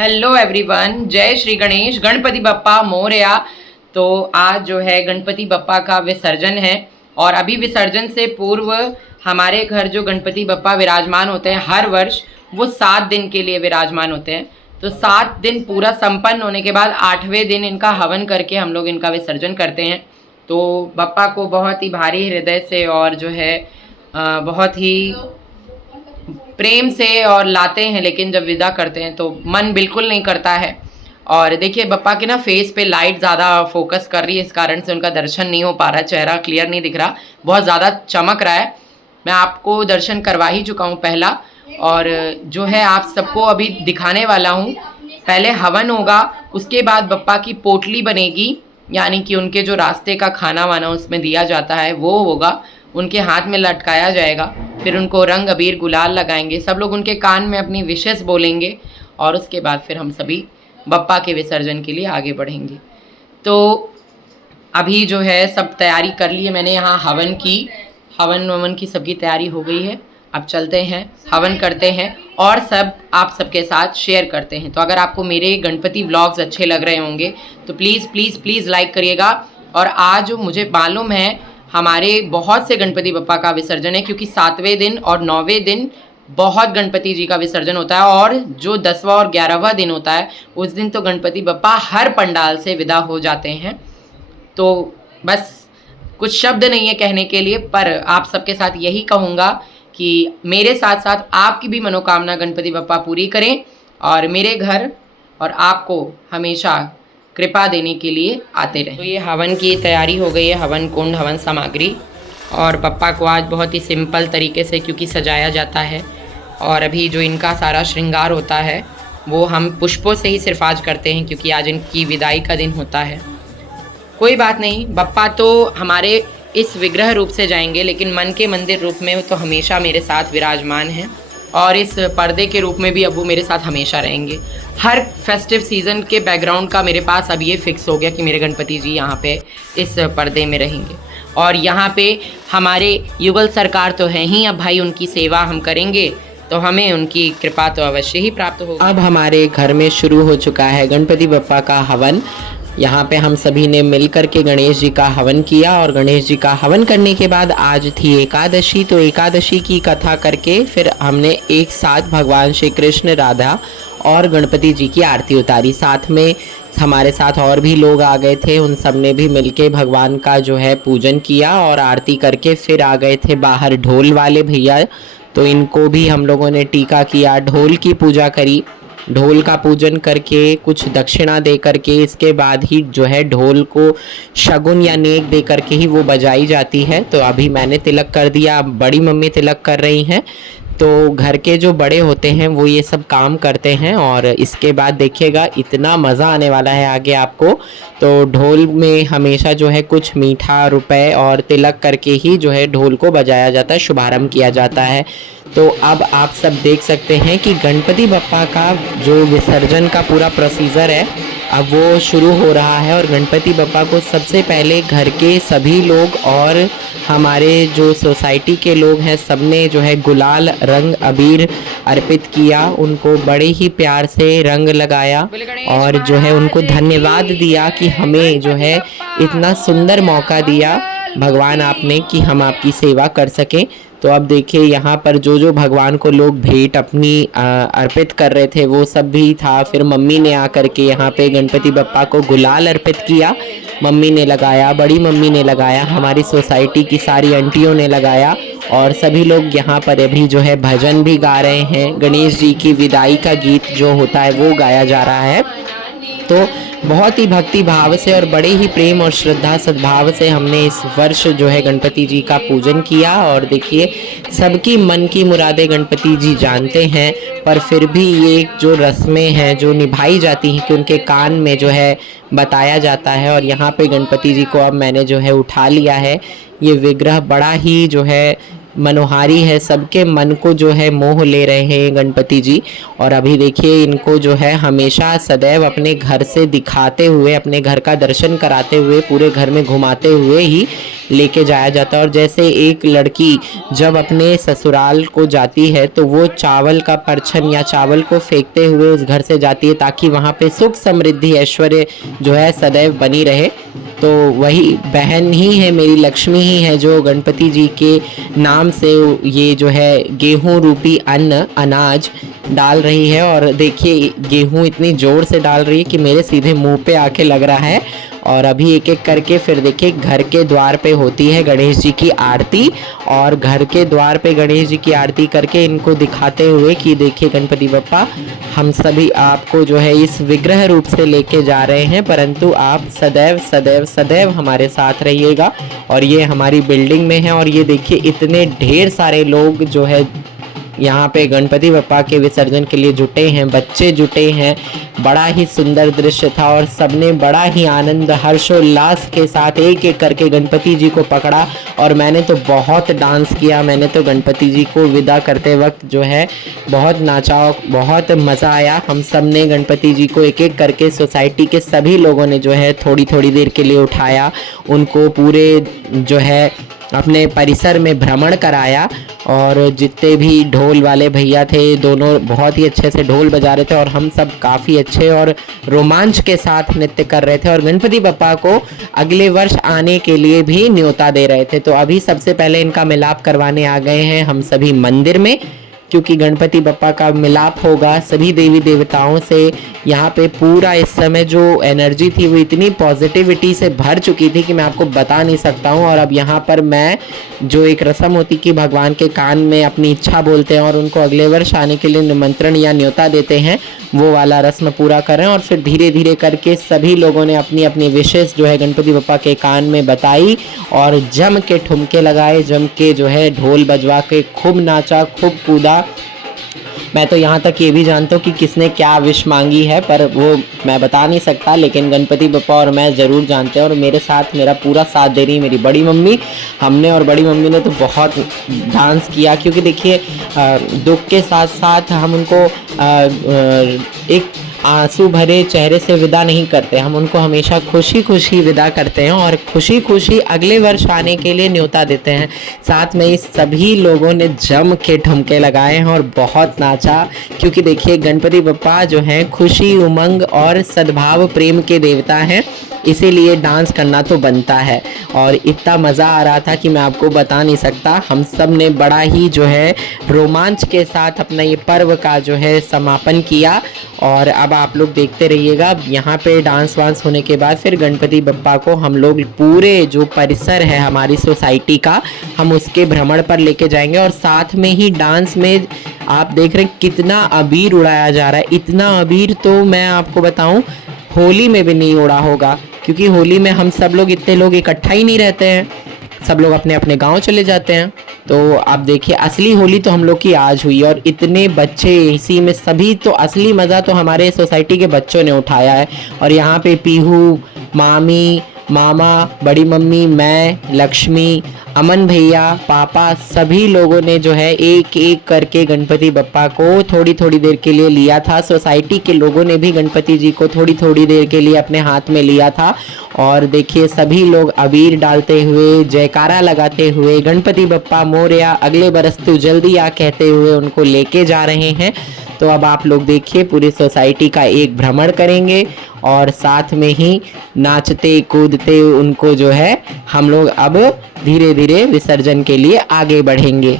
Hello everyone, जय श्री गणेश, गणपति बप्पा मोरया। तो आज जो है गणपति बप्पा का विसर्जन है और अभी विसर्जन से पूर्व हमारे घर जो गणपति बप्पा विराजमान होते हैं हर वर्ष वो 7 दिन के लिए विराजमान होते हैं। तो 7 दिन पूरा संपन्न होने के बाद 8वें दिन इनका हवन करके हम लोग इनका विसर्जन करते हैं। तो बप्पा को बहुत ही भारी हृदय से और जो है बहुत ही प्रेम से और लाते हैं, लेकिन जब विदा करते हैं तो मन बिल्कुल नहीं करता है। और देखिए बप्पा के ना फेस पे लाइट ज़्यादा फोकस कर रही है, इस कारण से उनका दर्शन नहीं हो पा रहा, चेहरा क्लियर नहीं दिख रहा, बहुत ज़्यादा चमक रहा है। मैं आपको दर्शन करवा ही चुका हूँ पहला, और जो है आप सबको अभी दिखाने वाला हूँ। पहले हवन होगा, उसके बाद बप्पा की पोटली बनेगी, यानी कि उनके जो रास्ते का खाना वाना उसमें दिया जाता है वो होगा, उनके हाथ में लटकाया जाएगा। फिर उनको रंग अबीर गुलाल लगाएंगे, सब लोग उनके कान में अपनी विशेस बोलेंगे और उसके बाद फिर हम सभी बप्पा के विसर्जन के लिए आगे बढ़ेंगे। तो अभी जो है सब तैयारी कर ली है मैंने, यहाँ हवन ववन की सबकी तैयारी हो गई है। अब चलते हैं, हवन करते हैं और सब आप सबके साथ शेयर करते हैं। तो अगर आपको मेरे गणपति व्लॉग्स अच्छे लग रहे होंगे तो प्लीज़ प्लीज़ प्लीज़ लाइक करिएगा। और आज मुझे मालूम है हमारे बहुत से गणपति बप्पा का विसर्जन है, क्योंकि 7वें दिन और 9वें दिन बहुत गणपति जी का विसर्जन होता है, और जो 10वां और 11वां दिन होता है उस दिन तो गणपति बप्पा हर पंडाल से विदा हो जाते हैं। तो बस कुछ शब्द नहीं है कहने के लिए, पर आप सबके साथ यही कहूँगा कि मेरे साथ साथ आपकी भी मनोकामना गणपति बप्पा पूरी करें और मेरे घर और आपको हमेशा कृपा देने के लिए आते रहें। तो ये हवन की तैयारी हो गई है, हवन कुंड, हवन सामग्री, और बप्पा को आज बहुत ही सिंपल तरीके से क्योंकि सजाया जाता है, और अभी जो इनका सारा श्रृंगार होता है वो हम पुष्पों से ही सिर्फ आज करते हैं, क्योंकि आज इनकी विदाई का दिन होता है। कोई बात नहीं, बप्पा तो हमारे इस विग्रह रूप से जाएंगे, लेकिन मन के मंदिर रूप में तो हमेशा मेरे साथ विराजमान हैं, और इस पर्दे के रूप में भी अब वो मेरे साथ हमेशा रहेंगे। हर फेस्टिव सीज़न के बैकग्राउंड का मेरे पास अब ये फिक्स हो गया कि मेरे गणपति जी यहाँ पे इस पर्दे में रहेंगे। और यहाँ पे हमारे युगल सरकार तो हैं ही, अब भाई उनकी सेवा हम करेंगे तो हमें उनकी कृपा तो अवश्य ही प्राप्त होगी। अब हमारे घर में शुरू हो चुका है गणपति बप्पा का हवन। यहाँ पे हम सभी ने मिल कर के गणेश जी का हवन किया, और गणेश जी का हवन करने के बाद आज थी एकादशी, तो एकादशी की कथा करके फिर हमने एक साथ भगवान श्री कृष्ण, राधा और गणपति जी की आरती उतारी। साथ में हमारे साथ और भी लोग आ गए थे, उन सब ने भी मिलके भगवान का जो है पूजन किया और आरती करके फिर आ गए थे बाहर ढोल वाले भैया, तो इनको भी हम लोगों ने टीका किया, ढोल की पूजा करी। ढोल का पूजन करके कुछ दक्षिणा दे करके इसके बाद ही जो है ढोल को शगुन या नेक दे करके ही वो बजाई जाती है। तो अभी मैंने तिलक कर दिया, बड़ी मम्मी तिलक कर रही हैं, तो घर के जो बड़े होते हैं वो ये सब काम करते हैं। और इसके बाद देखिएगा इतना मज़ा आने वाला है आगे आपको। तो ढोल में हमेशा जो है कुछ मीठा रुपए और तिलक करके ही जो है ढोल को बजाया जाता है, शुभारंभ किया जाता है। तो अब आप सब देख सकते हैं कि गणपति बप्पा का जो विसर्जन का पूरा प्रोसीजर है अब वो शुरू हो रहा है। और गणपति बप्पा को सबसे पहले घर के सभी लोग और हमारे जो सोसाइटी के लोग हैं सब ने जो है गुलाल, रंग, अबीर अर्पित किया, उनको बड़े ही प्यार से रंग लगाया और जो है उनको धन्यवाद दिया कि हमें जो है इतना सुंदर मौका दिया भगवान आपने कि हम आपकी सेवा कर सकें। तो अब देखिए यहाँ पर जो जो भगवान को लोग भेंट अपनी अर्पित कर रहे थे वो सब भी था। फिर मम्मी ने आकर के यहाँ पे गणपति बप्पा को गुलाल अर्पित किया, मम्मी ने लगाया, बड़ी मम्मी ने लगाया, हमारी सोसाइटी की सारी आंटियों ने लगाया, और सभी लोग यहाँ पर अभी जो है भजन भी गा रहे हैं। गणेश जी की विदाई का गीत जो होता है वो गाया जा रहा है। तो बहुत ही भक्ति भाव से और बड़े ही प्रेम और श्रद्धा सद्भाव से हमने इस वर्ष जो है गणपति जी का पूजन किया। और देखिए सबकी मन की मुरादें गणपति जी जानते हैं, पर फिर भी ये जो रस्में हैं जो निभाई जाती हैं कि उनके कान में जो है बताया जाता है। और यहाँ पे गणपति जी को अब मैंने जो है उठा लिया है। ये विग्रह बड़ा ही जो है मनोहारी है, सबके मन को जो है मोह ले रहे हैं गणपति जी। और अभी देखिए इनको जो है हमेशा सदैव अपने घर से दिखाते हुए, अपने घर का दर्शन कराते हुए, पूरे घर में घुमाते हुए ही लेके जाया जाता है। और जैसे एक लड़की जब अपने ससुराल को जाती है तो वो चावल का परछन या चावल को फेंकते हुए उस घर से जाती है ताकि वहाँ पे सुख समृद्धि ऐश्वर्य जो है सदैव बनी रहे। तो वही बहन ही है, मेरी लक्ष्मी ही है, जो गणपति जी के नाम से ये जो है गेहूं रूपी अन्न अनाज डाल रही है। और देखिए गेहूं इतनी ज़ोर से डाल रही है कि मेरे सीधे मुंह पे आके लग रहा है। और अभी एक एक करके फिर देखिए घर के द्वार पे होती है गणेश जी की आरती। और घर के द्वार पे गणेश जी की आरती करके इनको दिखाते हुए कि देखिए गणपति बप्पा, हम सभी आपको जो है इस विग्रह रूप से लेके जा रहे हैं, परंतु आप सदैव सदैव सदैव हमारे साथ रहिएगा। और ये हमारी बिल्डिंग में है। और ये देखिए इतने ढेर सारे लोग जो है यहाँ पे गणपति बप्पा के विसर्जन के लिए जुटे हैं, बच्चे जुटे हैं। बड़ा ही सुंदर दृश्य था और सबने बड़ा ही आनंद हर्षोल्लास के साथ एक एक करके गणपति जी को पकड़ा। और मैंने तो बहुत डांस किया, मैंने तो गणपति जी को विदा करते वक्त जो है बहुत नाचा, बहुत मज़ा आया। हम सब ने गणपति जी को एक एक करके सोसाइटी के सभी लोगों ने जो है थोड़ी थोड़ी देर के लिए उठाया, उनको पूरे जो है अपने परिसर में भ्रमण कराया। और जितने भी ढोल वाले भैया थे दोनों बहुत ही अच्छे से ढोल बजा रहे थे और हम सब काफ़ी अच्छे और रोमांच के साथ नृत्य कर रहे थे और गणपति बप्पा को अगले वर्ष आने के लिए भी न्योता दे रहे थे। तो अभी सबसे पहले इनका मिलाप करवाने आ गए हैं हम सभी मंदिर में, क्योंकि गणपति बप्पा का मिलाप होगा सभी देवी देवताओं से। यहाँ पे पूरा इस समय जो एनर्जी थी वो इतनी पॉजिटिविटी से भर चुकी थी कि मैं आपको बता नहीं सकता हूँ। और अब यहाँ पर मैं जो एक रस्म होती कि भगवान के कान में अपनी इच्छा बोलते हैं और उनको अगले वर्ष आने के लिए निमंत्रण या न्योता देते हैं, वो वाला रस्म पूरा कर रहे हैं। और फिर धीरे धीरे करके सभी लोगों ने अपनी अपनी विशेष जो है गणपति बप्पा के कान में बताई और जम के ठुमके लगाए, जम के जो है ढोल बजवा के खूब नाचा, खूब कूदा। मैं तो यहाँ तक ये भी जानता हूँ कि किसने क्या विश मांगी है, पर वो मैं बता नहीं सकता, लेकिन गणपति बप्पा और मैं ज़रूर जानते हैं। और मेरे साथ मेरा पूरा साथ दे रही मेरी बड़ी मम्मी। हमने और बड़ी मम्मी ने तो बहुत डांस किया, क्योंकि देखिए दुख के साथ साथ हम उनको एक आंसू भरे चेहरे से विदा नहीं करते, हम उनको हमेशा खुशी खुशी विदा करते हैं और खुशी खुशी अगले वर्ष आने के लिए न्योता देते हैं। साथ में इस सभी लोगों ने जम के ठुमके लगाए हैं और बहुत नाचा, क्योंकि देखिए गणपति बप्पा जो हैं खुशी, उमंग और सद्भाव प्रेम के देवता हैं, इसीलिए डांस करना तो बनता है। और इतना मज़ा आ रहा था कि मैं आपको बता नहीं सकता। हम सब ने बड़ा ही जो है रोमांच के साथ अपना ये पर्व का जो है समापन किया। और अब आप लोग देखते रहिएगा, यहाँ पे डांस वांस होने के बाद फिर गणपति बप्पा को हम लोग पूरे जो परिसर है हमारी सोसाइटी का, हम उसके भ्रमण पर लेके जाएंगे। और साथ में ही डांस में आप देख रहे हैं कितना अबीर उड़ाया जा रहा है। इतना अबीर तो मैं आपको बताऊं होली में भी नहीं उड़ा होगा, क्योंकि होली में हम सब लोग इतने लोग इकट्ठा ही नहीं रहते हैं, सब लोग अपने अपने गांव चले जाते हैं। तो आप देखिए असली होली तो हम लोग की आज हुई और इतने बच्चे इसी में, सभी तो असली मज़ा तो हमारे सोसाइटी के बच्चों ने उठाया है। और यहाँ पे पीहू, मामी, मामा, बड़ी मम्मी, मैं, लक्ष्मी, अमन भैया, पापा, सभी लोगों ने जो है एक एक करके गणपति बप्पा को थोड़ी थोड़ी देर के लिए लिया था। सोसाइटी के लोगों ने भी गणपति जी को थोड़ी थोड़ी देर के लिए अपने हाथ में लिया था। और देखिए सभी लोग अबीर डालते हुए, जयकारा लगाते हुए, गणपति बप्पा मोरया, अगले बरस तू जल्दी आ कहते हुए उनको लेके जा रहे हैं। तो अब आप लोग देखिए पूरी सोसाइटी का एक भ्रमण करेंगे और साथ में ही नाचते कूदते उनको जो है हम लोग अब धीरे धीरे विसर्जन के लिए आगे बढ़ेंगे।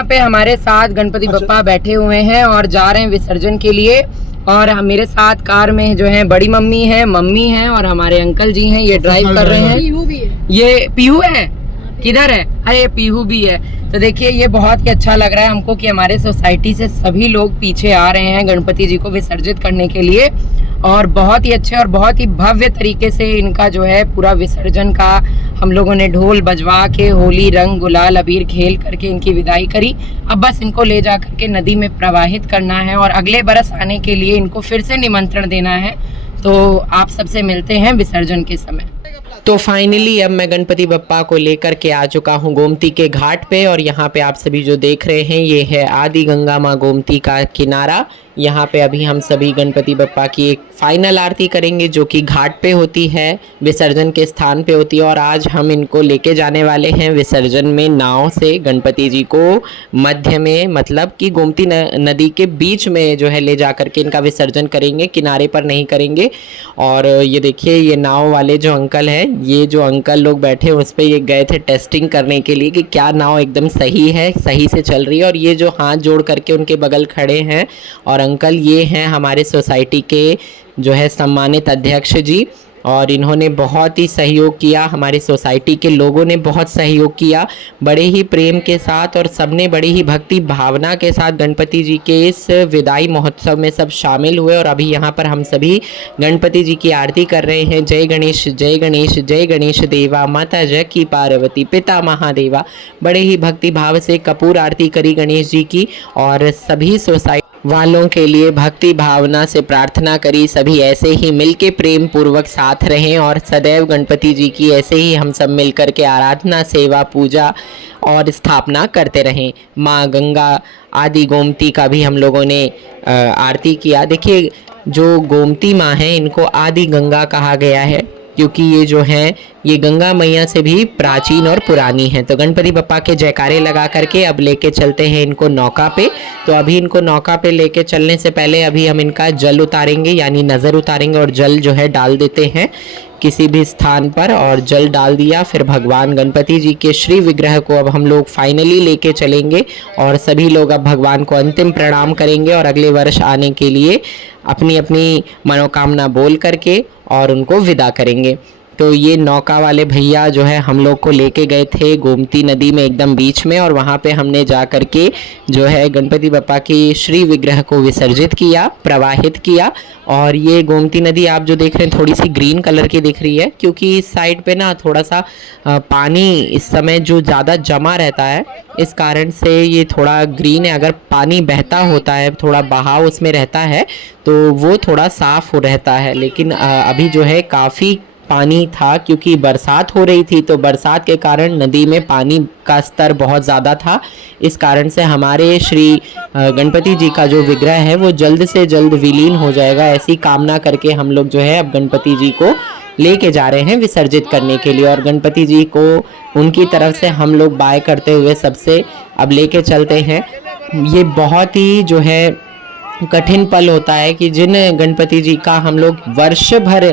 यहाँ पे हमारे साथ गणपति बप्पा बैठे हुए हैं और जा रहे हैं विसर्जन के लिए। और मेरे साथ कार में जो है बड़ी मम्मी है, मम्मी है और हमारे अंकल जी हैं, ये ड्राइव कर रहे हैं। ये पीहू है, किधर है? अरे पीहू भी है। तो देखिए ये बहुत ही अच्छा लग रहा है हमको कि हमारे सोसाइटी से सभी लोग पीछे आ रहे हैं गणपति जी को विसर्जित करने के लिए। और बहुत ही अच्छे और बहुत ही भव्य तरीके से इनका जो है पूरा विसर्जन का हम लोगों ने ढोल बजवा के होली रंग गुलाल अबीर खेल करके इनकी विदाई करी। अब बस इनको ले जा करके नदी में प्रवाहित करना है और अगले बरस आने के लिए इनको फिर से निमंत्रण देना है। तो आप सबसे मिलते हैं विसर्जन के समय। तो फाइनली अब मैं गणपति बप्पा को लेकर के आ चुका हूँ गोमती के घाट पे। और यहाँ पे आप सभी जो देख रहे हैं ये है आदि गंगा माँ गोमती का किनारा। यहाँ पे अभी हम सभी गणपति बप्पा की एक फाइनल आरती करेंगे जो कि घाट पे होती है, विसर्जन के स्थान पे होती है। और आज हम इनको लेके जाने वाले हैं विसर्जन में नाव से गणपति जी को मध्य में, मतलब कि गोमती नदी के बीच में जो है ले जा करके इनका विसर्जन करेंगे, किनारे पर नहीं करेंगे। और ये देखिए ये नाव वाले जो अंकल हैं, ये जो अंकल लोग बैठे उस पर ये गए थे टेस्टिंग करने के लिए कि क्या नाव एकदम सही है, सही से चल रही है। और ये जो हाथ जोड़ करके उनके बगल खड़े हैं और अंकल ये हैं हमारे सोसाइटी के जो है सम्मानित अध्यक्ष जी। और इन्होंने बहुत ही सहयोग किया, हमारी सोसाइटी के लोगों ने बहुत सहयोग किया बड़े ही प्रेम के साथ। और सबने बड़ी ही भक्ति भावना के साथ गणपति जी के इस विदाई महोत्सव में सब शामिल हुए। और अभी यहाँ पर हम सभी गणपति जी की आरती कर रहे हैं। जय गणेश जय गणेश जय गणेश देवा, माता जय की पार्वती, पिता महादेवा। बड़े ही भक्ति भाव से कपूर आरती करी गणेश जी की और सभी सोसाइटी वालों के लिए भक्ति भावना से प्रार्थना करी सभी ऐसे ही मिलके प्रेम पूर्वक साथ रहें और सदैव गणपति जी की ऐसे ही हम सब मिलकर के आराधना सेवा पूजा और स्थापना करते रहें। माँ गंगा आदि गोमती का भी हम लोगों ने आरती किया। देखिए जो गोमती माँ है इनको आदि गंगा कहा गया है क्योंकि ये जो हैं ये गंगा मैया से भी प्राचीन और पुरानी है। तो गणपति बप्पा के जयकारे लगा करके अब लेके चलते हैं इनको नौका पे। तो अभी इनको नौका पे लेके चलने से पहले अभी हम इनका जल उतारेंगे, यानी नज़र उतारेंगे और जल जो है डाल देते हैं किसी भी स्थान पर। और जल डाल दिया, फिर भगवान गणपति जी के श्री विग्रह को अब हम लोग फाइनली लेके चलेंगे और सभी लोग अब भगवान को अंतिम प्रणाम करेंगे और अगले वर्ष आने के लिए अपनी अपनी मनोकामना बोल करके और उनको विदा करेंगे। तो ये नौका वाले भैया जो है हम लोग को लेके गए थे गोमती नदी में एकदम बीच में। और वहाँ पे हमने जा कर के जो है गणपति बप्पा की श्री विग्रह को विसर्जित किया, प्रवाहित किया। और ये गोमती नदी आप जो देख रहे हैं थोड़ी सी ग्रीन कलर की दिख रही है क्योंकि इस साइड पे ना थोड़ा सा पानी इस समय जो ज़्यादा जमा रहता है, इस कारण से ये थोड़ा ग्रीन है। अगर पानी बहता होता है, थोड़ा बहाव उसमें रहता है तो वो थोड़ा साफ़ रहता है। लेकिन अभी जो है काफ़ी पानी था क्योंकि बरसात हो रही थी, तो बरसात के कारण नदी में पानी का स्तर बहुत ज़्यादा था। इस कारण से हमारे श्री गणपति जी का जो विग्रह है वो जल्द से जल्द विलीन हो जाएगा, ऐसी कामना करके हम लोग जो है अब गणपति जी को लेके जा रहे हैं विसर्जित करने के लिए। और गणपति जी को उनकी तरफ से हम लोग बाय करते हुए सबसे अब लेके चलते हैं। ये बहुत ही जो है कठिन पल होता है कि जिन गणपति जी का हम लोग वर्ष भर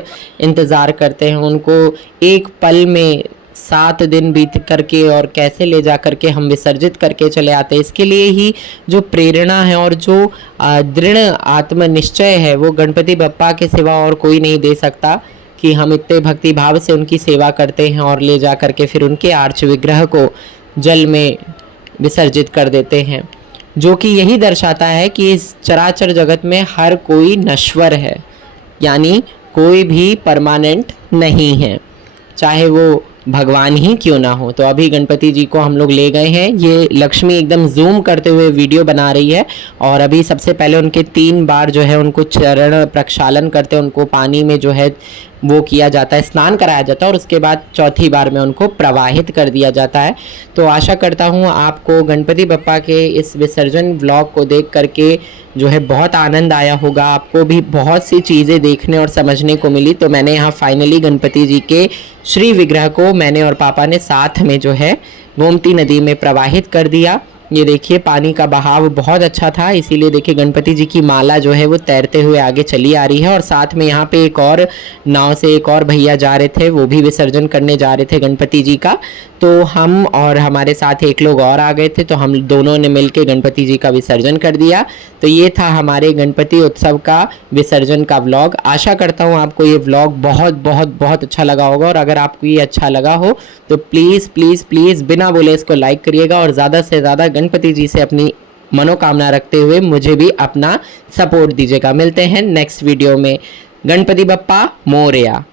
इंतज़ार करते हैं उनको एक पल में 7 दिन बीत करके और कैसे ले जा करके हम विसर्जित करके चले आते हैं। इसके लिए ही जो प्रेरणा है और जो दृढ़ आत्मनिश्चय है वो गणपति बप्पा के सिवा और कोई नहीं दे सकता कि हम इतने भक्ति भाव से उनकी सेवा करते हैं और ले जा करके फिर उनके आर्च विग्रह को जल में विसर्जित कर देते हैं, जो कि यही दर्शाता है कि इस चराचर जगत में हर कोई नश्वर है, यानी कोई भी परमानेंट नहीं है, चाहे वो भगवान ही क्यों ना हो। तो अभी गणपति जी को हम लोग ले गए हैं। ये लक्ष्मी एकदम जूम करते हुए वीडियो बना रही है। और अभी सबसे पहले उनके 3 बार जो है उनको चरण प्रक्षालन करते हैं, उनको पानी में जो है वो किया जाता है, स्नान कराया जाता है और उसके बाद चौथी बार में उनको प्रवाहित कर दिया जाता है। तो आशा करता हूँ आपको गणपति बप्पा के इस विसर्जन व्लॉग को देख करके जो है बहुत आनंद आया होगा, आपको भी बहुत सी चीज़ें देखने और समझने को मिली। तो मैंने यहाँ फाइनली गणपति जी के श्री विग्रह को मैंने और पापा ने साथ में जो है गोमती नदी में प्रवाहित कर दिया ये देखिए पानी का बहाव बहुत अच्छा था, इसीलिए देखिए गणपति जी की माला जो है वो तैरते हुए आगे चली आ रही है। और साथ में यहाँ पे एक और नाव से एक और भैया जा रहे थे, वो भी विसर्जन करने जा रहे थे गणपति जी का। तो हम और हमारे साथ एक लोग और आ गए थे, तो हम दोनों ने मिलके गणपति जी का विसर्जन कर दिया। तो ये था हमारे गणपति उत्सव का विसर्जन का व्लॉग। आशा करता हूँ आपको ये व्लॉग बहुत बहुत बहुत अच्छा लगा होगा, और अगर आपको ये अच्छा लगा हो तो प्लीज़ प्लीज़ प्लीज़ बिना बोले इसको लाइक करिएगा, और ज़्यादा से ज़्यादा गणपति जी से अपनी मनोकामना रखते हुए मुझे भी अपना सपोर्ट दीजिएगा। मिलते हैं नेक्स्ट वीडियो में। गणपति बप्पा मोरया।